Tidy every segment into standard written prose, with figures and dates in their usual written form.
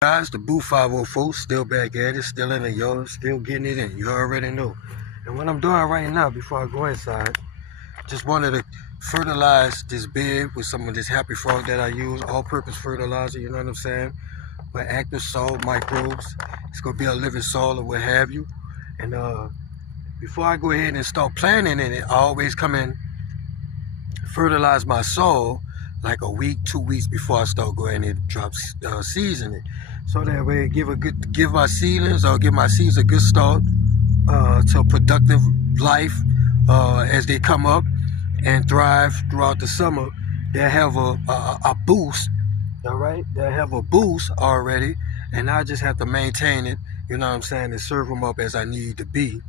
Guys, the Boo 504 still back at it, still in the yard, still getting it in. You already know. And what I'm doing right now, before I go inside, just wanted to fertilize this bed with some of this Happy Frog that I use, all-purpose fertilizer. You know what I'm saying? With active soil microbes. It's gonna be a living soil or what have you. And before I go ahead and start planting in it, I always come in, fertilize my soil like a week, 2 weeks before I start going and drop seeds in it. So that way, give my seedlings or give my seeds a good start to a productive life as they come up and thrive throughout the summer. They'll have a boost, all right? They'll have a boost already, and I just have to maintain it, you know what I'm saying, and serve them up as I need to be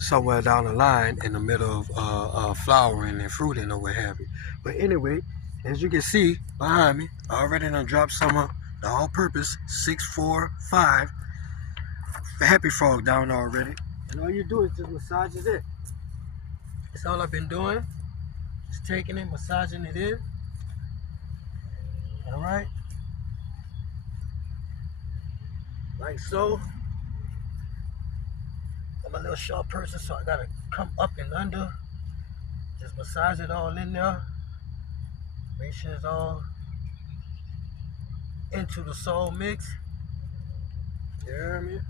somewhere down the line in the middle of flowering and fruiting or what have you. But anyway, as you can see behind me, I already done dropped some of the all-purpose 645 Happy Frog down already. And all you do is just massage it in. That's all I've been doing. Just taking it, massaging it in. All right. Like so. I'm a little short person, so I gotta come up and under. Just massage it all in there. Make sure it's all into the soil mix. You hear me?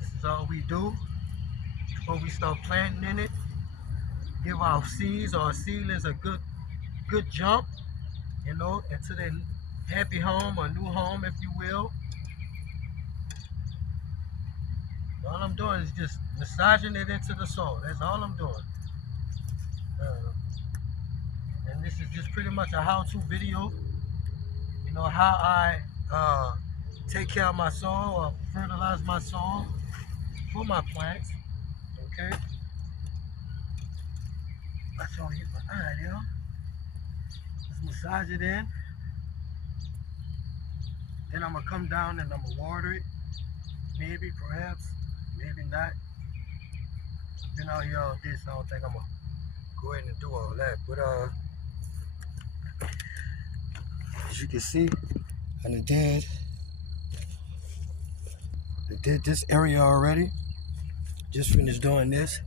This is all we do before we start planting in it. Give our seeds or our seedlings a good jump, you know, into their happy home or new home, if you will. All I'm doing is just massaging it into the soil. That's all I'm doing. And this is just pretty much a how-to video. You know, how I take care of my soil or fertilize my soil for my plants. Okay? That's all hit my eye there. Just massage it in. Then I'm gonna come down and I'm gonna water it. Maybe, perhaps, maybe not. Been out here all this, so I don't think I'm gonna go ahead and do all that. But as you can see, I did this area already. Just finished doing this.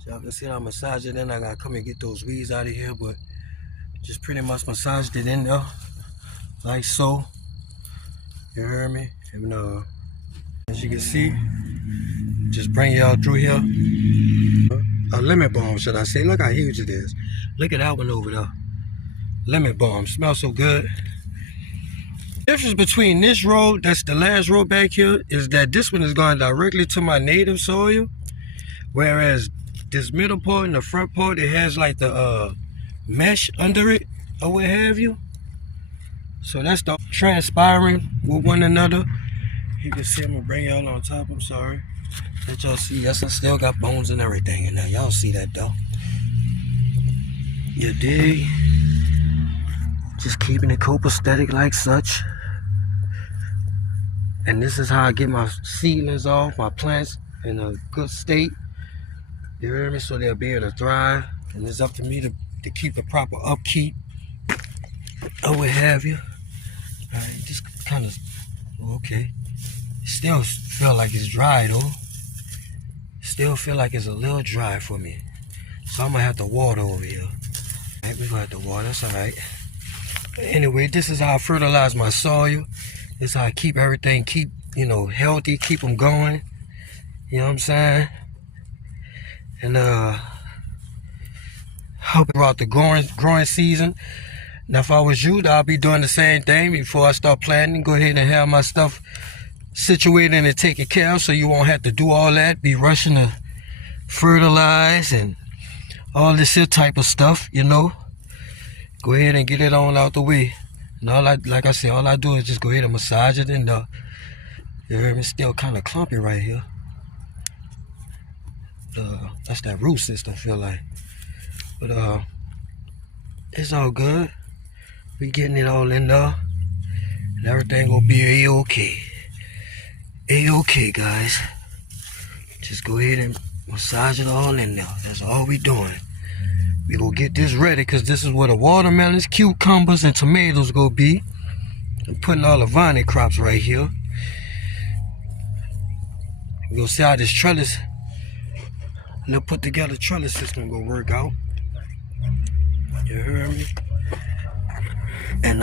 So y'all can see I massage it in. I gotta come and get those weeds out of here, but just pretty much massaged it in there, like so. You heard me? And as you can see, just bring y'all through here. A lemon balm, should I say? Look how huge it is. Look at that one over there. Lemon balm, smells so good. The difference between this road, that's the last road back here, is that this one is going directly to my native soil, whereas this middle part and the front part, it has like the mesh under it or what have you. So that's the transpiring with one another. You can see, I'm gonna bring y'all on top. I'm sorry. Let y'all see. Yes, I still got bones and everything in there. Y'all see that though. You dig? Just keeping it copacetic like such. And this is how I get my seedlings off, my plants in a good state. You hear me? So they'll be able to thrive. And it's up to me to keep the proper upkeep or what have you. All right, just kind of, okay. Still feel like it's dry though. Still feel like it's a little dry for me. So I'm gonna have to water over here. All right, we're gonna have to water, that's all right. But anyway, this is how I fertilize my soil. This is how I keep everything, healthy, keep them going. You know what I'm saying? And hope throughout the growing season. Now, if I was you, I'll be doing the same thing before I start planting. Go ahead and have my stuff situated and taken care of so you won't have to do all that. Be rushing to fertilize and all this here type of stuff, you know. Go ahead and get it on out the way. And like I said, all I do is just go ahead and massage it in there. You hear me? Still kind of clumpy right here. That's that root system, feel like. But it's all good. We getting it all in there. And everything gonna be A-okay. A-okay, guys. Just go ahead and massage it all in there. That's all we doing. We gonna get this ready because this is where the watermelons, cucumbers, and tomatoes gonna be. I'm putting all the vine crops right here. We gonna see how this trellis, little put together trellis system gonna work out. You heard me? And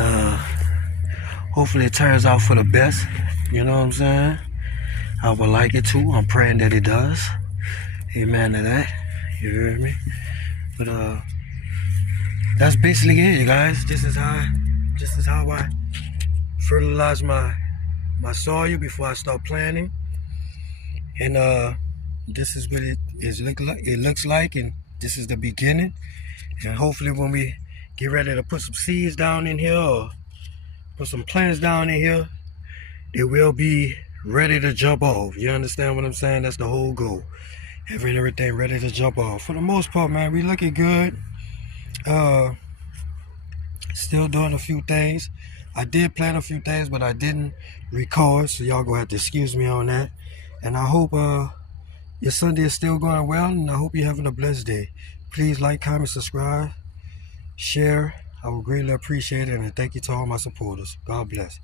hopefully it turns out for the best. You know what I'm saying? I would like it too. I'm praying that it does. Amen to that. You heard me? But that's basically it, you guys. This is how I fertilize my soil before I start planting. And this is what it looks like, and this is the beginning. And hopefully when we get ready to put some seeds down in here or put some plants down in here, they will be ready to jump off. You understand what I'm saying? That's the whole goal. Having everything ready to jump off. For the most part, man, we looking good. Still doing a few things. I did plan a few things, but I didn't record, so y'all gonna have to excuse me on that. And I hope your Sunday is still going well, and I hope you're having a blessed day. Please like, comment, subscribe, share. I would greatly appreciate it, and thank you to all my supporters. God bless.